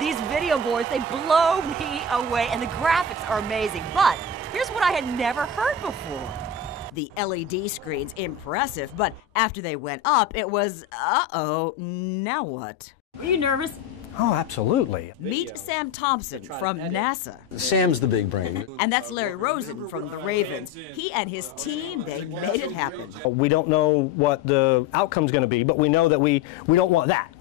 These video boards, they blow me away, and the graphics are amazing. But here's what I had never heard before. The LED screen's impressive, but after they went up, it was, uh-oh, now what? Are you nervous? Oh, absolutely. Meet Sam Thompson from NASA. Sam's the big brain. And that's Larry Rosen from the Ravens. He and his team, they made it happen. We don't know what the outcome's going to be, but we know that we don't want that.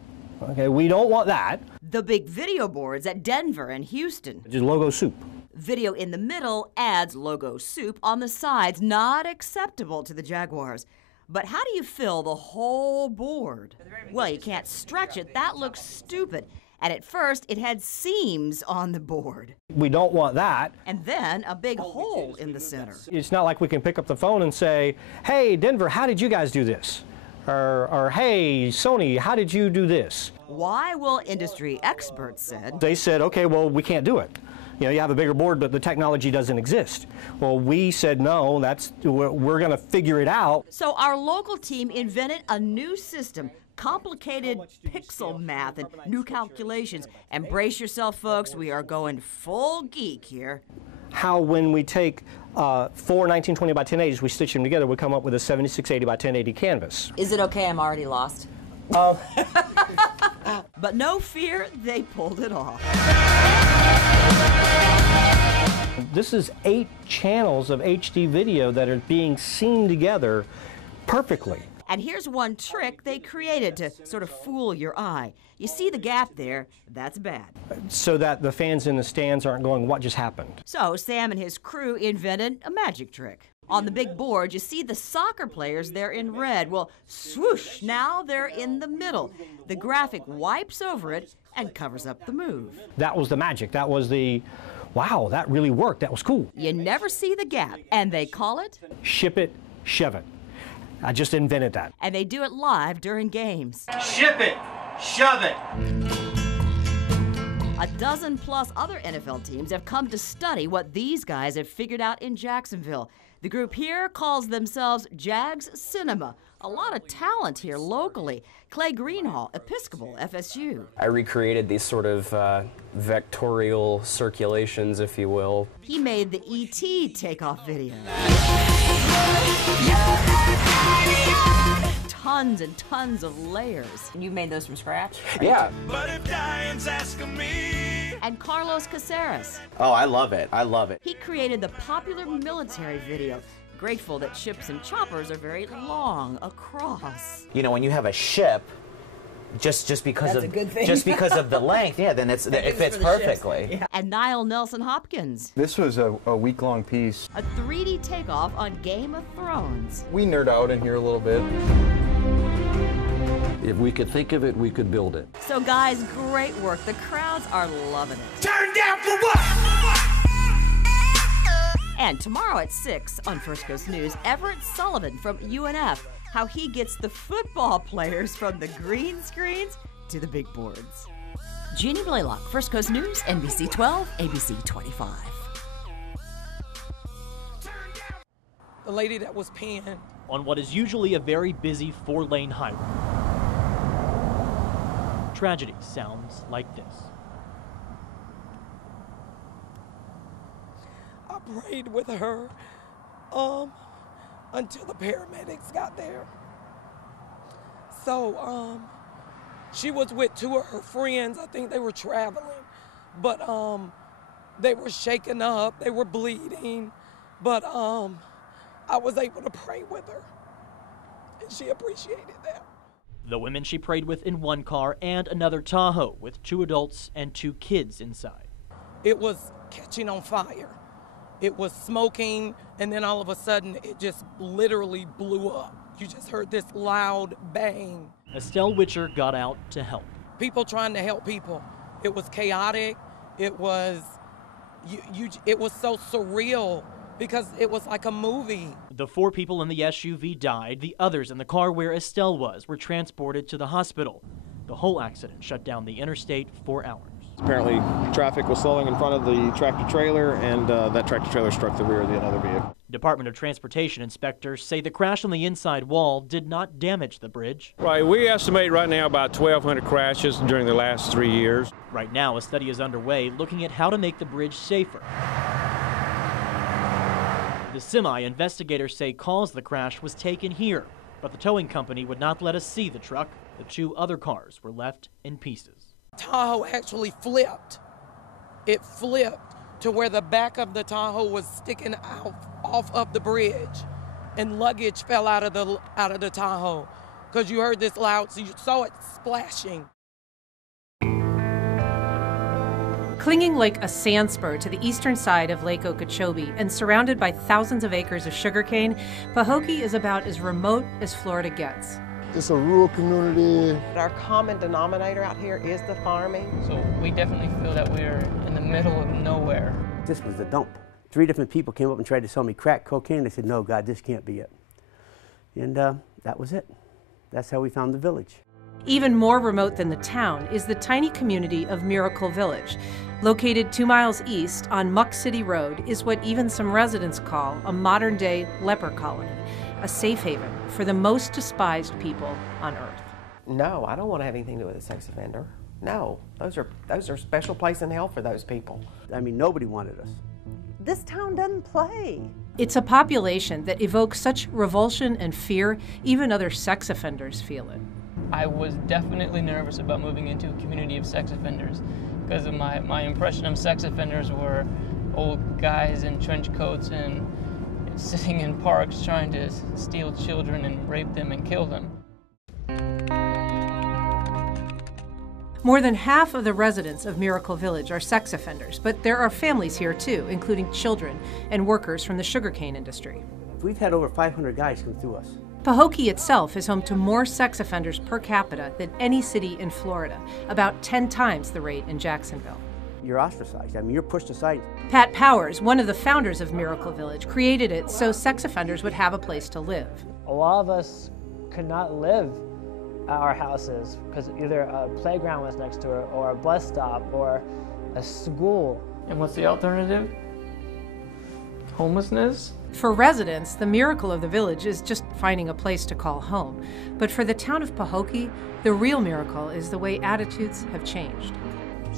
Okay, we don't want that. The big video boards at Denver and Houston. Just logo soup. Video in the middle adds logo soup on the sides, not acceptable to the Jaguars. But how do you fill the whole board? Well, you can't stretch it. That looks stupid. And at first, it had seams on the board. We don't want that. And then a big hole in the center. It's not like we can pick up the phone and say, hey, Denver, how did you guys do this? Or hey, Sony, how did you do this? Why? Well, industry experts said. They said, okay, well, we can't do it. You know, you have a bigger board, but the technology doesn't exist. Well, we said, no, we're going to figure it out. So our local team invented a new system, complicated pixel math and new calculations. And brace yourself, folks, we are going full geek here. How when we take 4 1920 by 1080s, we stitch them together, we come up with a 7680 by 1080 canvas. Is it okay? I'm already lost. But no fear, they pulled it off. This is 8 channels of HD video that are being seen together perfectly. And here's one trick they created to sort of fool your eye. You see the gap there, that's bad. So that the fans in the stands aren't going, what just happened? So Sam and his crew invented a magic trick. On the big board, you see the soccer players there in red. Well, swoosh, now they're in the middle. The graphic wipes over it and covers up the move. That was the magic. That was the, wow, that really worked. That was cool. You never see the gap, and they call it? Ship it, shove it. I just invented that. And they do it live during games. Ship it, shove it. A dozen plus other NFL teams have come to study what these guys have figured out in Jacksonville. The group here calls themselves Jags Cinema. A lot of talent here locally. Clay Greenhall, Episcopal, FSU. I recreated these sort of vectorial circulations, if you will. He made the E.T. takeoff video. Tons and tons of layers. And you made those from scratch? Yeah. But if Diane's asking me. And Carlos Caceres. Oh, I love it. I love it. He created the popular military video. Grateful that ships and choppers are very long across. You know, when you have a ship, just because That's of a good thing. just because of the length, yeah, then it fits perfectly. Yeah. And Niall Nelson Hopkins. This was a week-long piece. A 3D takeoff on Game of Thrones. We nerd out in here a little bit. If we could think of it, we could build it. So guys, great work. The crowds are loving it. Turn down for what? And tomorrow at 6 on First Coast News, Everett Sullivan from UNF, how he gets the football players from the green screens to the big boards. Jeannie Blaylock, First Coast News, NBC 12, ABC 25. The lady that was peeing on what is usually a very busy 4-lane highway. Tragedy sounds like this. I prayed with her until the paramedics got there. So she was with 2 of her friends. I think they were traveling, but they were shaken up, they were bleeding, but I was able to pray with her, and she appreciated that. The women she prayed with in one car and another Tahoe with 2 adults and 2 kids inside. It was catching on fire. It was smoking, and then all of a sudden, it just literally blew up. You just heard this loud bang. Estelle Witcher got out to help. People trying to help people. It was chaotic. It was, it was so surreal because it was like a movie. The 4 people in the SUV died. The others in the car where Estelle was were transported to the hospital. The whole accident shut down the interstate for hours. Apparently, traffic was slowing in front of the tractor-trailer, and that tractor-trailer struck the rear of the other vehicle. Department of Transportation inspectors say the crash on the inside wall did not damage the bridge. Right, we estimate right now about 1,200 crashes during the last 3 years. Right now, a study is underway looking at how to make the bridge safer. The semi investigators say caused the crash was taken here, but the towing company would not let us see the truck. The 2 other cars were left in pieces. Tahoe actually flipped. It flipped to where the back of the Tahoe was sticking out off of the bridge, and luggage fell out of the Tahoe because you heard this loud, so you saw it splashing. Clinging like a sand spur to the eastern side of Lake Okeechobee and surrounded by thousands of acres of sugarcane, Pahokee is about as remote as Florida gets. It's a rural community. Our common denominator out here is the farming. So we definitely feel that we're in the middle of nowhere. This was the dump. 3 different people came up and tried to sell me crack cocaine. I said, no, God, this can't be it. And that was it. That's how we found the village. Even more remote than the town is the tiny community of Miracle Village. Located 2 miles east on Muck City Road is what even some residents call a modern-day leper colony, a safe haven for the most despised people on earth. No, I don't want to have anything to do with a sex offender. No, those are special place in hell for those people. I mean, nobody wanted us. This town doesn't play. It's a population that evokes such revulsion and fear, even other sex offenders feel it. I was definitely nervous about moving into a community of sex offenders because of my impression of sex offenders were old guys in trench coats and sitting in parks trying to steal children and rape them and kill them. More than half of the residents of Miracle Village are sex offenders, but there are families here too, including children and workers from the sugarcane industry. We've had over 500 guys come through us. Pahokee itself is home to more sex offenders per capita than any city in Florida, about 10 times the rate in Jacksonville. You're ostracized. I mean, you're pushed aside. Pat Powers, one of the founders of Miracle Village, created it so sex offenders would have a place to live. A lot of us could not live at our houses because either a playground was next to it or a bus stop or a school. And what's the alternative? Homelessness? For residents, the miracle of the village is just finding a place to call home. But for the town of Pahokee, the real miracle is the way attitudes have changed.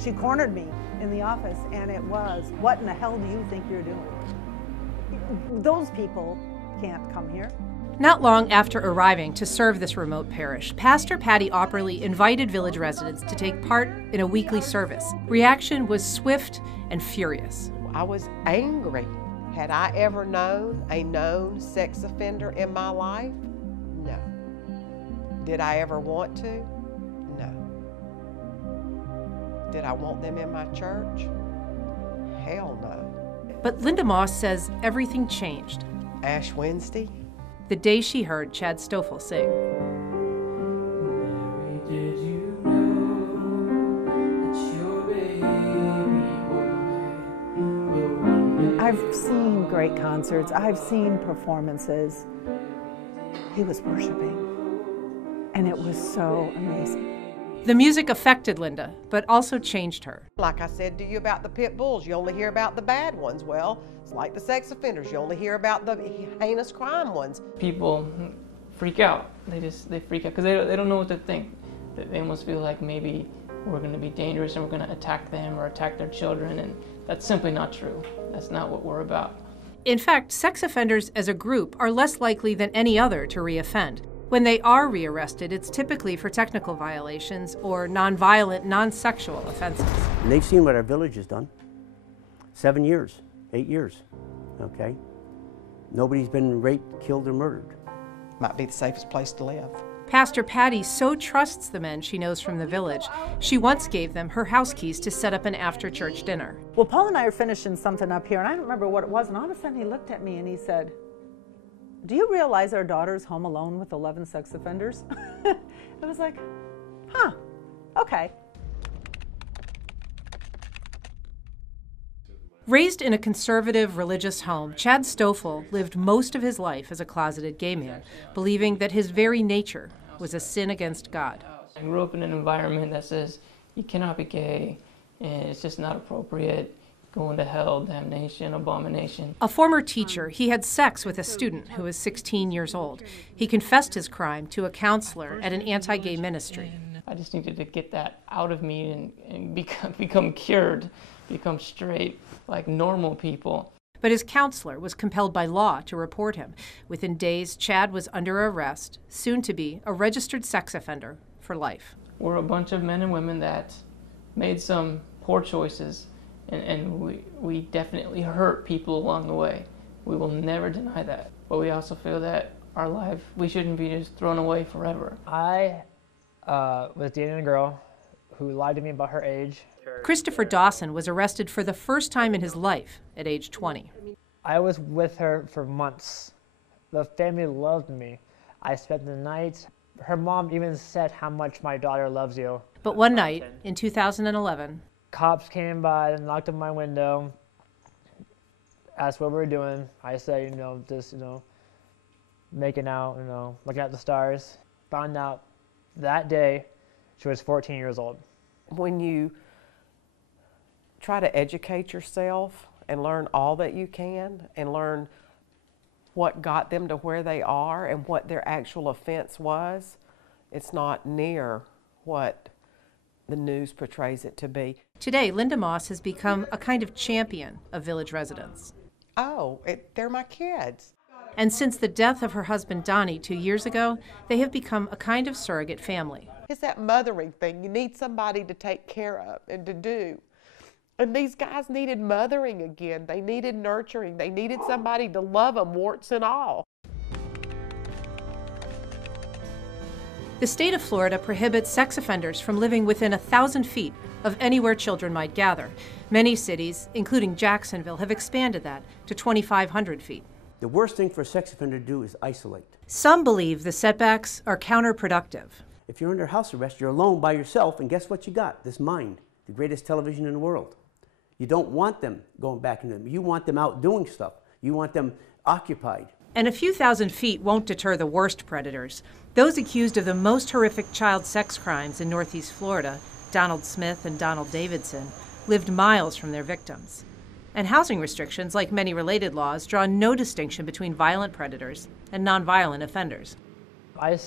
She cornered me in the office, and it was, what in the hell do you think you're doing? Those people can't come here. Not long after arriving to serve this remote parish, Pastor Patty Opperly invited village residents to take part in a weekly service. Reaction was swift and furious. I was angry. Had I ever known a known sex offender in my life? No. Did I ever want to? No. Did I want them in my church? Hell no. But Linda Moss says everything changed. Ash Wednesday? The day she heard Chad Stoffel sing. I've seen great concerts. I've seen performances. He was worshiping, and it was so amazing. The music affected Linda, but also changed her. Like I said to you about the pit bulls, you only hear about the bad ones. Well, it's like the sex offenders. You only hear about the heinous crime ones. People freak out. They freak out because they don't know what to think. They almost feel like maybe we're going to be dangerous and we're going to attack them or attack their children, and that's simply not true. That's not what we're about. In fact, sex offenders as a group are less likely than any other to reoffend. When they are rearrested, it's typically for technical violations or nonviolent, non-sexual offenses. And they've seen what our village has done. 7 years, 8 years, okay? Nobody's been raped, killed, or murdered. Might be the safest place to live. Pastor Patty so trusts the men she knows from the village, she once gave them her house keys to set up an after-church dinner. Well, Paul and I are finishing something up here, and I don't remember what it was, and all of a sudden he looked at me and he said, "Do you realize our daughter's home alone with 11 sex offenders?" I was like, huh, okay. Raised in a conservative religious home, Chad Stoffel lived most of his life as a closeted gay man, believing that his very nature was a sin against God. I grew up in an environment that says you cannot be gay, and it's just not appropriate. Going to hell, damnation, abomination. A former teacher, he had sex with a student who was 16 years old. He confessed his crime to a counselor at an anti-gay ministry. I just needed to get that out of me and become cured, become straight, like normal people. But his counselor was compelled by law to report him. Within days, Chad was under arrest, soon to be a registered sex offender for life. We're a bunch of men and women that made some poor choices, and we definitely hurt people along the way. We will never deny that. But we also feel that our life, we shouldn't be just thrown away forever. I was dating a girl who lied to me about her age. Christopher Dawson was arrested for the first time in his life at age 20. I was with her for months. The family loved me. I spent the night. Her mom even said how much my daughter loves you. But one night in 2011, cops came by and knocked on my window, asked what we were doing. I said, just, making out, looking at the stars. Found out that day she was 14 years old. When you try to educate yourself and learn all that you can and learn what got them to where they are and what their actual offense was, it's not near what the news portrays it to be. Today, Linda Moss has become a kind of champion of village residents. Oh, they're my kids. And since the death of her husband Donnie 2 years ago, they have become a kind of surrogate family. It's that mothering thing. You need somebody to take care of and to do. And these guys needed mothering again. They needed nurturing. They needed somebody to love them, warts and all. The state of Florida prohibits sex offenders from living within 1,000 feet of anywhere children might gather. Many cities, including Jacksonville, have expanded that to 2,500 feet. The worst thing for a sex offender to do is isolate. Some believe the setbacks are counterproductive. If you're under house arrest, you're alone by yourself, and guess what you got? This mind, the greatest television in the world. You don't want them going back into them. You want them out doing stuff. You want them occupied. And a few thousand feet won't deter the worst predators. Those accused of the most horrific child sex crimes in Northeast Florida, Donald Smith and Donald Davidson, lived miles from their victims. And housing restrictions, like many related laws, draw no distinction between violent predators and nonviolent offenders. I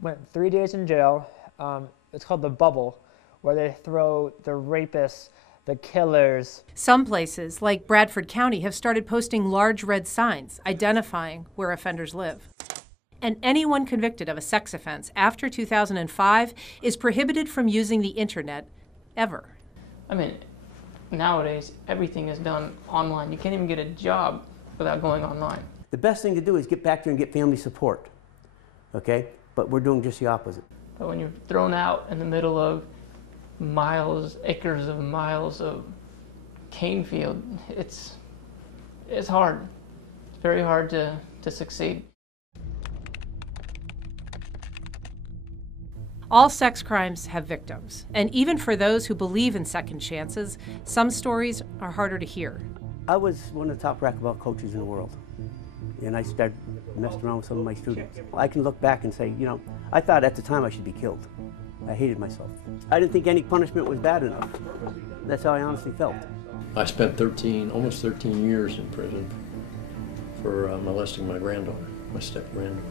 went 3 days in jail. It's called the bubble, where they throw the rapists, the killers. Some places, like Bradford County, have started posting large red signs identifying where offenders live. And anyone convicted of a sex offense after 2005 is prohibited from using the internet ever. I mean, nowadays, everything is done online. You can't even get a job without going online. The best thing to do is get back there and get family support, okay? But we're doing just the opposite. But when you're thrown out in the middle of acres of miles of cane field, it's hard. It's very hard to succeed. All sex crimes have victims, and even for those who believe in second chances, some stories are harder to hear. I was one of the top racquetball coaches in the world, and I started messing around with some of my students. I can look back and say, I thought at the time I should be killed. I hated myself. I didn't think any punishment was bad enough. That's how I honestly felt. I spent almost 13 years in prison for molesting my granddaughter, my step-granddaughter.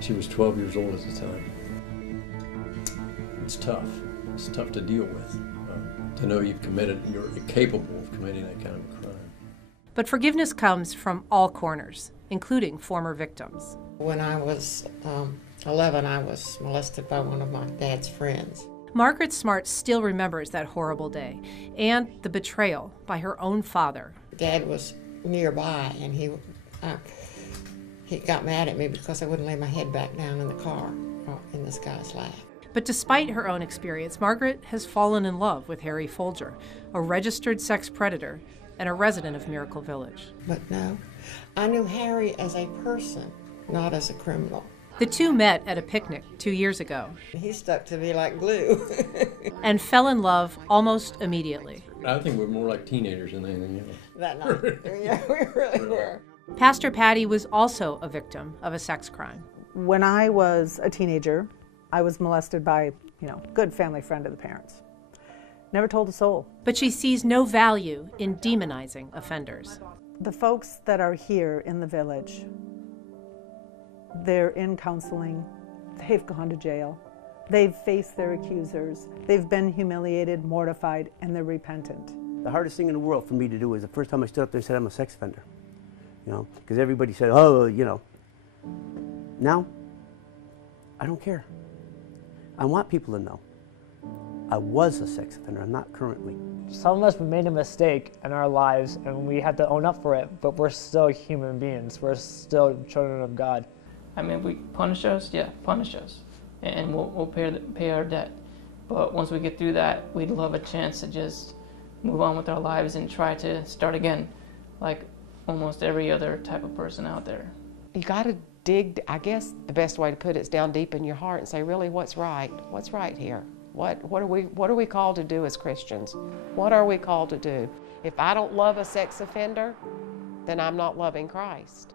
She was 12 years old at the time. It's tough. It's tough to deal with. To know you're capable of committing that kind of a crime. But forgiveness comes from all corners, including former victims. When I was 11, I was molested by one of my dad's friends. Margaret Smart still remembers that horrible day and the betrayal by her own father. Dad was nearby, and he got mad at me because I wouldn't lay my head back down in the car in this guy's lap. But despite her own experience, Margaret has fallen in love with Harry Folger, a registered sex predator and a resident of Miracle Village. But no, I knew Harry as a person, not as a criminal. The two met at a picnic 2 years ago. He stuck to me like glue. And fell in love almost immediately. I think we're more like teenagers than anything else. That night, yeah, we really were. Pastor Patty was also a victim of a sex crime. When I was a teenager, I was molested by, good family friend of the parents. Never told a soul. But she sees no value in demonizing offenders. The folks that are here in the village, they're in counseling, they've gone to jail, they've faced their accusers, they've been humiliated, mortified, and they're repentant. The hardest thing in the world for me to do was the first time I stood up there and said I'm a sex offender. You know, because everybody said, oh, you know. Now, I don't care. I want people to know. I was a sex offender, I'm not currently. Some of us made a mistake in our lives and we have to own up for it, but we're still human beings. We're still children of God. I mean, if we punish us, yeah, punish us. And we'll pay our debt. But once we get through that, we'd love a chance to just move on with our lives and try to start again, like almost every other type of person out there. You got to dig, I guess the best way to put it is down deep in your heart and say, really, what's right? What's right here? What are we called to do as Christians? What are we called to do? If I don't love a sex offender, then I'm not loving Christ.